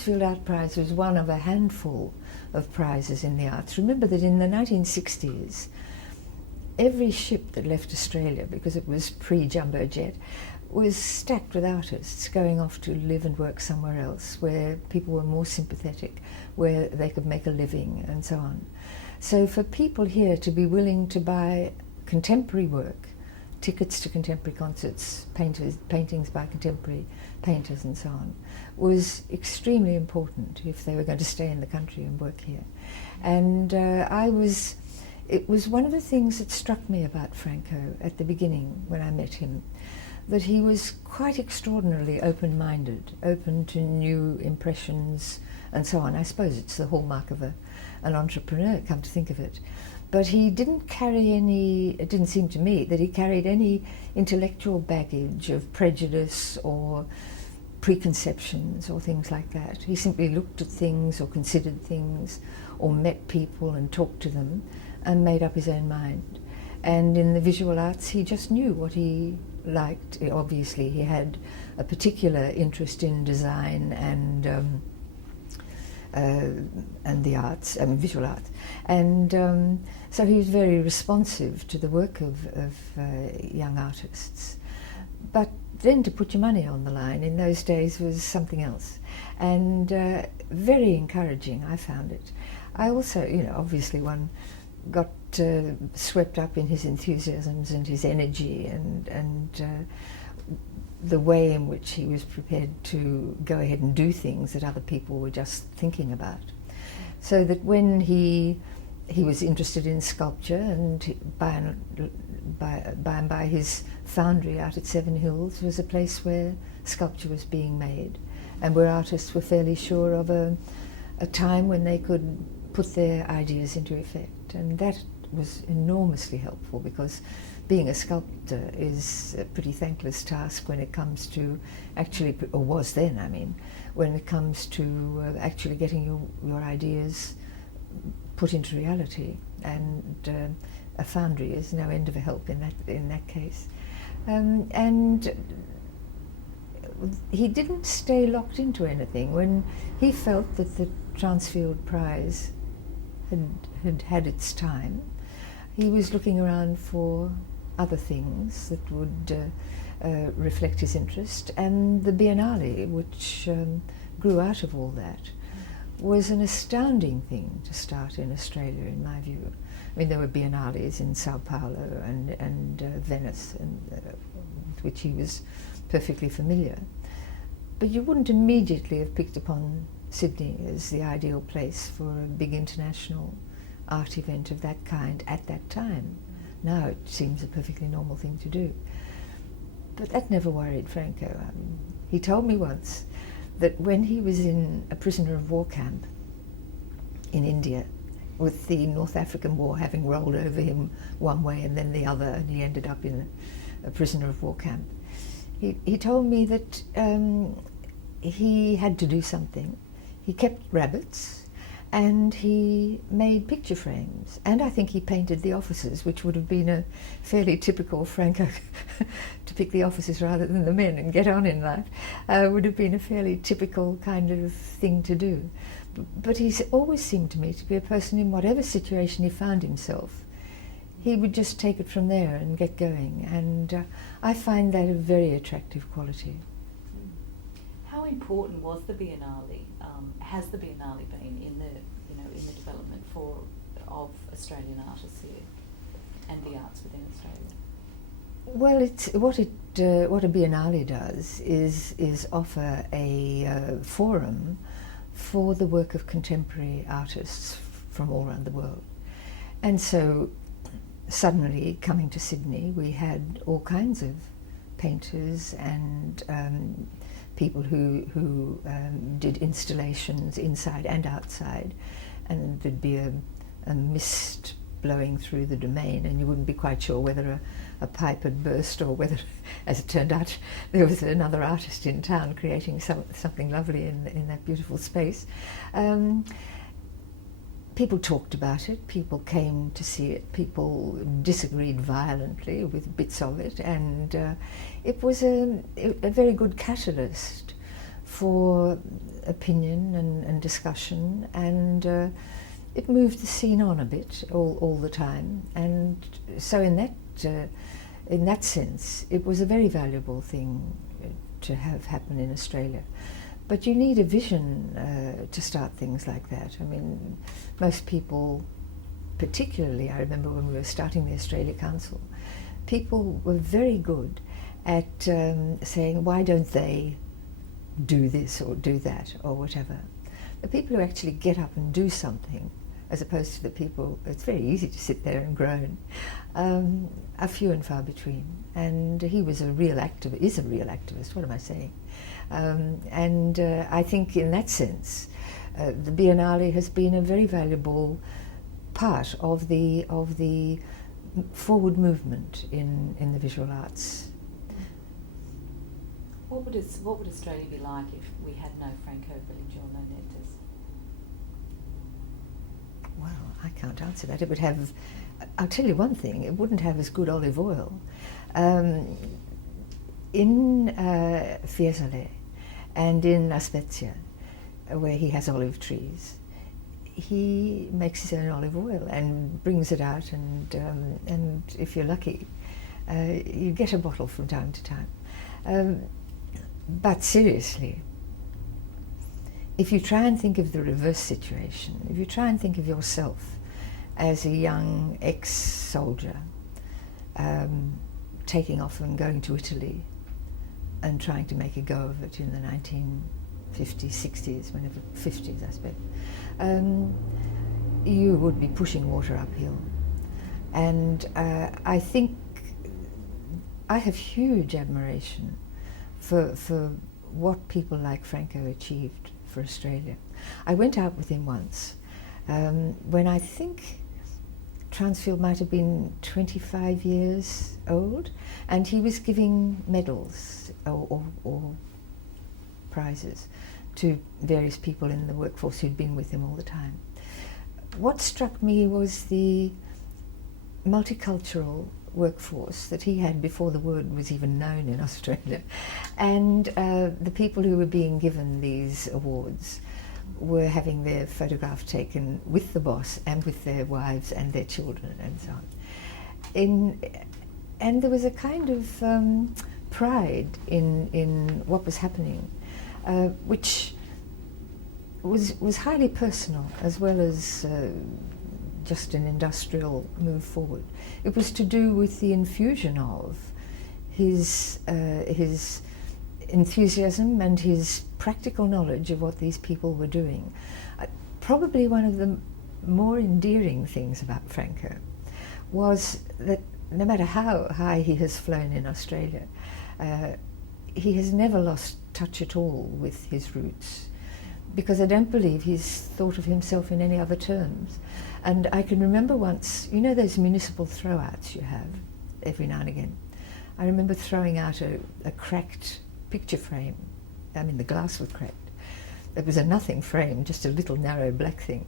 Transfield Art Prize was one of a handful of prizes in the arts. Remember that in the 1960s, every ship that left Australia, because it was pre-jumbo jet, was stacked with artists going off to live and work somewhere else, where people were more sympathetic, where they could make a living and so on. So for people here to be willing to buy contemporary work, tickets to contemporary concerts, paintings by contemporary painters and so on, was extremely important if they were going to stay in the country and work here. And it was one of the things that struck me about Franco at the beginning when I met him, that he was quite extraordinarily open-minded, open to new impressions and so on. I suppose it's the hallmark of an entrepreneur, come to think of it. But he didn't carry any, it didn't seem to me, that he carried any intellectual baggage of prejudice or preconceptions or things like that. He simply looked at things or considered things or met people and talked to them and made up his own mind. And in the visual arts, he just knew what he liked. Obviously, he had a particular interest in design and the arts, visual arts. And so he was very responsive to the work of young artists. But then to put your money on the line in those days was something else. And very encouraging, I found it. I also, obviously one got swept up in his enthusiasms and his energy and the way in which he was prepared to go ahead and do things that other people were just thinking about. So that when he was interested in sculpture, and by and by his foundry out at Seven Hills was a place where sculpture was being made and where artists were fairly sure of a time when they could put their ideas into effect. And that was enormously helpful, because being a sculptor is a pretty thankless task when it comes to actually, or was then, I mean, when it comes to actually getting your ideas put into reality. And a foundry is no end of a help in that case. And he didn't stay locked into anything. When he felt that the Transfield Prize had its time, he was looking around for other things that would reflect his interest, and the Biennale, which grew out of all that, was an astounding thing to start in Australia, in my view. I mean, there were Biennales in Sao Paulo and Venice, with which he was perfectly familiar. But you wouldn't immediately have picked upon Sydney as the ideal place for a big international art event of that kind at that time. Now it seems a perfectly normal thing to do. But that never worried Franco. I mean, he told me once that when he was in a prisoner of war camp in India, with the North African War having rolled over him one way and then the other, and he ended up in a prisoner of war camp, he told me that he had to do something. He kept rabbits, and he made picture frames, and I think he painted the officers, which would have been a fairly typical Franco to pick the officers rather than the men and get on in life, would have been a fairly typical kind of thing to do. But he's always seemed to me to be a person, in whatever situation he found himself, he would just take it from there and get going, and I find that a very attractive quality. How important was the Biennale? Has the Biennale been in the development of Australian artists here and the arts within Australia? Well, what a Biennale does is offer a forum for the work of contemporary artists from all around the world, and so suddenly coming to Sydney, we had all kinds of painters and people who did installations inside and outside, and there'd be a mist blowing through the domain, and you wouldn't be quite sure whether a pipe had burst or whether, as it turned out, there was another artist in town creating something lovely in that beautiful space. People talked about it, people came to see it, people disagreed violently with bits of it, and it was a very good catalyst for opinion and discussion, and it moved the scene on a bit all the time. And so in that sense, it was a very valuable thing to have happen in Australia. But you need a vision to start things like that. I mean, most people, particularly, I remember when we were starting the Australia Council, people were very good at saying, why don't they do this or do that or whatever. The people who actually get up and do something, as opposed to the people, it's very easy to sit there and groan, are few and far between. And he was a real activist, is a real activist, what am I saying? I think in that sense, the Biennale has been a very valuable part of the forward movement in the visual arts. What would Australia be like if we had no Franco Belgiorno-Nettis? Well, I can't answer that. It would have, I'll tell you one thing, it wouldn't have as good olive oil. In Fiesole and in La Spezia, where he has olive trees, he makes his own olive oil and brings it out, and if you're lucky, you get a bottle from time to time. But seriously, if you try and think of the reverse situation, if you try and think of yourself as a young ex-soldier taking off and going to Italy and trying to make a go of it in the 1950s, 60s, whenever, 50s I suppose, you would be pushing water uphill. And I think I have huge admiration for what people like Franco achieved for Australia. I went out with him once when I think Transfield might have been 25 years old, and he was giving medals or prizes to various people in the workforce who'd been with him all the time. What struck me was the multicultural workforce that he had before the word was even known in Australia, and the people who were being given these awards were having their photograph taken with the boss and with their wives and their children and so on. And there was a kind of pride in what was happening, which was highly personal as well as just an industrial move forward. It was to do with the infusion of his enthusiasm and his practical knowledge of what these people were doing. Probably one of the more endearing things about Franco was that no matter how high he has flown in Australia, he has never lost touch at all with his roots, because I don't believe he's thought of himself in any other terms. And I can remember once, you know those municipal throwouts you have every now and again? I remember throwing out a cracked picture frame. I mean, the glass was cracked. It was a nothing frame, just a little narrow black thing.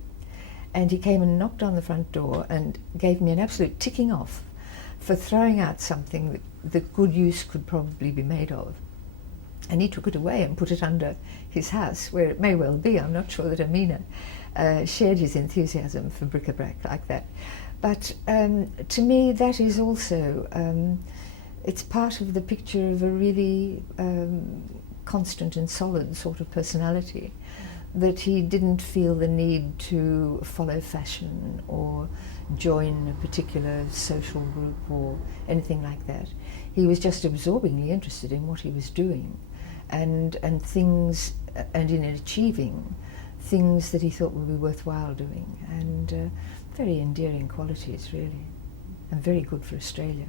And he came and knocked on the front door and gave me an absolute ticking off for throwing out something that good use could probably be made of. And he took it away and put it under his house, where it may well be. I'm not sure that Amina shared his enthusiasm for bric-a-brac like that. But to me, that is also, it's part of the picture of a really constant and solid sort of personality, that he didn't feel the need to follow fashion or join a particular social group or anything like that. He was just absorbingly interested in what he was doing and things, and in achieving things that he thought would be worthwhile doing, and very endearing qualities really, and very good for Australia.